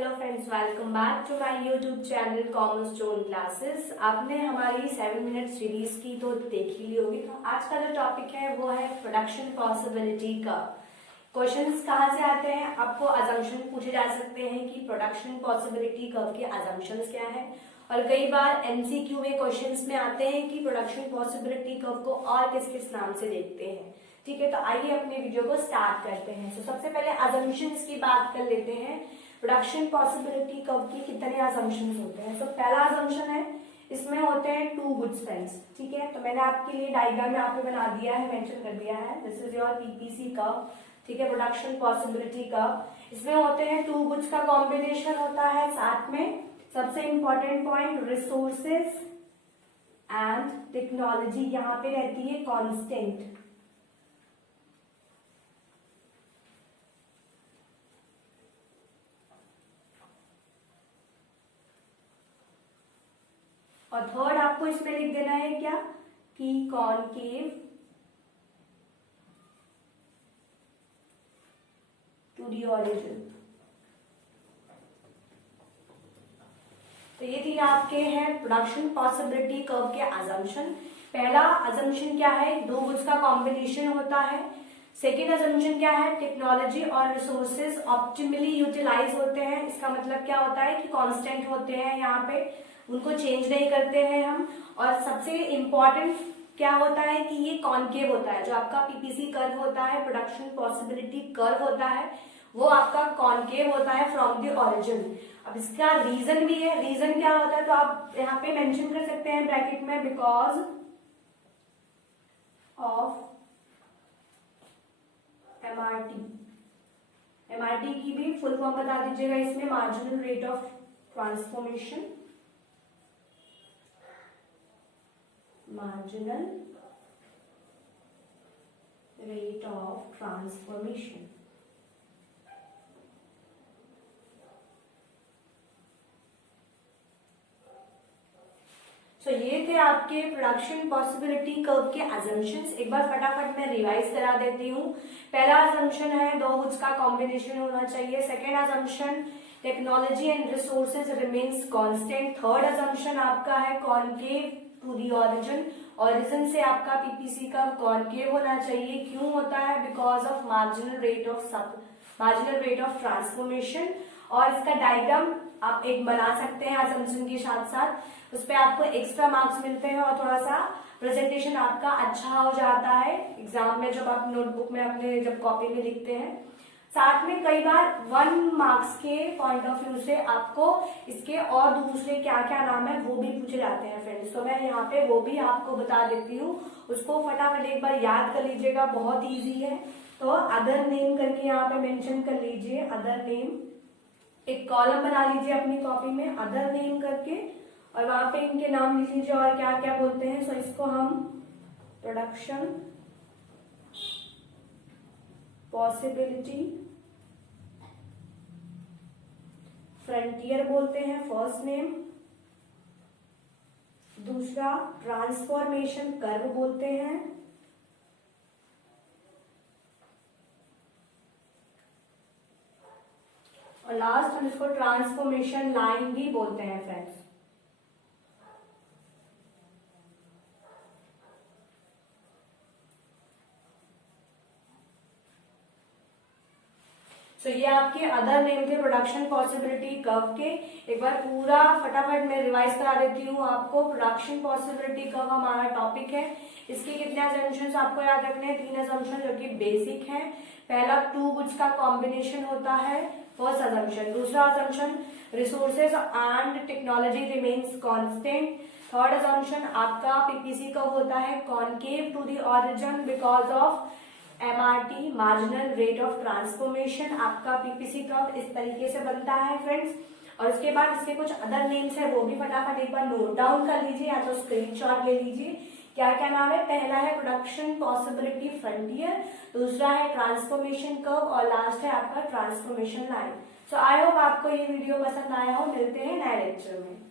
Hello friends, welcome back to my YouTube channel commerce zone classes. आपने हमारी 7 minute series की तो देख ही ली होगी। तो आज का जो टॉपिक है वो है प्रोडक्शन पॉसिबिलिटी का। क्वेश्चंस कहाँ से आते हैं? आपको अजम्पशन पूछे जा सकते हैं कि प्रोडक्शन पॉसिबिलिटी कर्व के अजम्पशंस क्या है, और कई बार एमसीक्यू में क्वेश्चंस में आते हैं कि प्रोडक्शन पॉसिबिलिटी कर्व को और किस किस नाम से देखते हैं। ठीक है, तो आइए अपने वीडियो को स्टार्ट करते हैं। तो सबसे पहले अजम्पशंस की बात कर लेते हैं। प्रोडक्शन पॉसिबिलिटी कर्व के कितने अजम्पशंस होते हैं? तो पहला अजम्पशन है, इसमें होते हैं टू गुड्स फ्रेंड्स। ठीक है, तो मैंने आपके लिए डायग्राम यहाँ पे बना दिया है, मेंशन कर दिया है। This is your PPC curve. ठीक है, प्रोडक्शन पॉसिबिलिटी कर्व। इसमें होते हैं टू गुड्स का कॉम्बिनेशन होता है, साथ में सबसे important point resources and technology यहाँ पे रहती है कांस्टेंट। और थर्ड आपको इसमें लिख देना है क्या कि कॉनकेव टू दी ऑरिजिन। तो ये थी आपके हैं प्रोडक्शन पॉसिबिलिटी कर्व के अजम्पशन। पहला अजम्पशन क्या है? दो गुड्स का कॉम्बिनेशन होता है। सेकेंड अजम्पशन क्या है? टेक्नोलॉजी और रिसोर्सेज ऑप्टिमली यूटिलाइज होते हैं। इसका मतलब क्या होता है कि कांस्टेंट होते हैं, यहाँ पे उनको चेंज नहीं करते हैं हम। और सबसे इंपॉर्टेंट क्या होता है कि ये कॉनकेव होता है। जो आपका पीपीसी कर्व होता है, प्रोडक्शन पॉसिबिलिटी कर्व होता है, वो आपका कॉनकेव होता है फ्रॉम द ओरिजिन। अब इसका रीजन भी है। रीजन क्या होता है तो आप यहाँ पे मेंशन कर सकते हैं ब्रैकेट में, बिकॉज ऑफ एमआरटी। एमआरटी की भी फुल फॉर्म बता दीजिएगा इसमें, marginal rate of transformation. Marginal rate of transformation. So ये थे आपके प्रोडक्शन पॉसिबिलिटी कर्व के अजम्पशंस। एक बार फटाफट मैं रिवाइज करा देती हूँ। पहला अजम्पशन है दो गुड्स का कॉम्बिनेशन होना चाहिए। Second assumption technology and resources remains constant. Third assumption आपका है concave to the origin. Origin से आपका पीपीसी का कॉनकेव होना चाहिए। क्यों होता है? Because of marginal rate of transformation. और इसका डायग्राम आप एक बना सकते हैं अजम्पशन के साथ साथ, उस पर आपको एक्स्ट्रा मार्क्स मिलते हैं और थोड़ा सा प्रेजेंटेशन आपका अच्छा हो जाता है एग्जाम में, जब आप नोटबुक में अपने जब कॉपी में लिखते हैं। साथ में कई बार 1 मार्क्स के पॉइंट ऑफ व्यू से आपको इसके और दूसरे क्या क्या नाम है वो भी पूछे जाते हैं फ्रेंड्स। तो मैं यहाँ पे वो भी आपको बता देती हूँ, उसको फटाफट एक बार याद कर लीजिएगा, बहुत इजी है। तो अदर नेम करके यहाँ पे मेंशन कर लीजिए, अदर नेम। एक कॉलम बना लीजिए अपनी कॉपी में अदर नेम करके, और वहां पे इनके नाम लिख लीजिए और क्या क्या बोलते हैं। सो इसको हम प्रोडक्शन पॉसिबिलिटी फ्रंटियर बोलते हैं फर्स्ट नेम। दूसरा ट्रांसफॉर्मेशन कर्व बोलते हैं। और लास्ट हम इसको ट्रांसफॉर्मेशन लाइन भी बोलते हैं फ्रेंड्स। तो ये आपके अदर नेम थे प्रोडक्शन पॉसिबिलिटी कर्व के। एक बार पूरा फटाफट मैं रिवाइज करा देती हूँ आपको। प्रोडक्शन पॉसिबिलिटी कर्व हमारा टॉपिक है। इसके कितने अजम्पशंस आपको याद रखने हैं? 3 अजम्पशन जो कि बेसिक है। पहला टू गुड्स का कॉम्बिनेशन होता है, फर्स्ट अजम्पशन। दूसरा assumption resources and technology remains constant. Third assumption आपका पीपीसी कर्व होता है concave to the origin because of MRT, marginal rate of transformation. आपका पीपीसी कर्व इस तरीके से बनता है फ्रेंड्स। और इसके बाद इसके कुछ अदर नेम्स है, वो भी फटाफट एक बार नोट डाउन कर लीजिए या तो स्क्रीनशॉट ले लीजिए। क्या क्या नाम है? पहला है प्रोडक्शन पॉसिबिलिटी फ्रंटियर, दूसरा है ट्रांसफॉर्मेशन कर्व, और लास्ट है आपका transformation line. So I hope आपको ये वीडियो पसंद आया हो। मिलते हैं नए लेक्चर में।